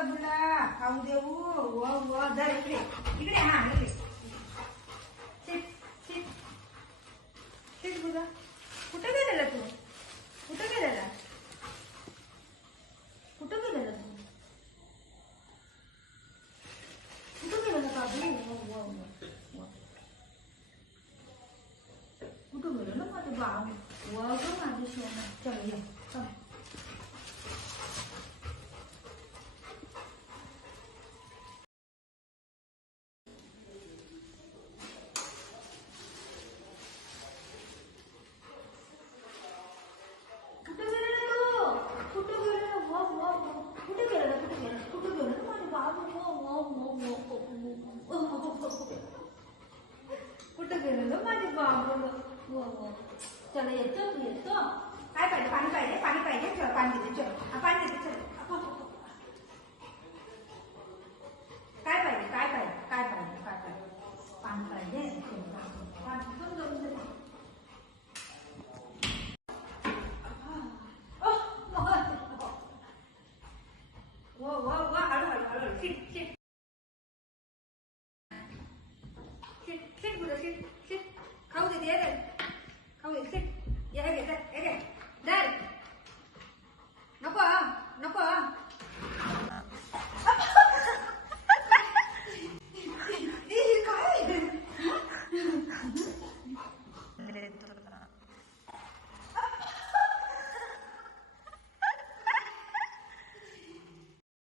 बबूला खाऊ देऊ. व व धर इकडे इकडे. हा इकडे शिट शिट शिट. बुधा कुठे गेलेला तू? कुठे गेलेला? कुठे गेलेला तू? कुठे गेलेला बाबू? व व कुठे गेलेला माझं बाबू? व ग माझं सोनं. चल ये चल. कुठे गेलेलं माझे बाबू? चला येतो तू येतो. काय पाहिजे? पाणी पाहिजे? पाणी पाहिजे? चल पाणी देते. चल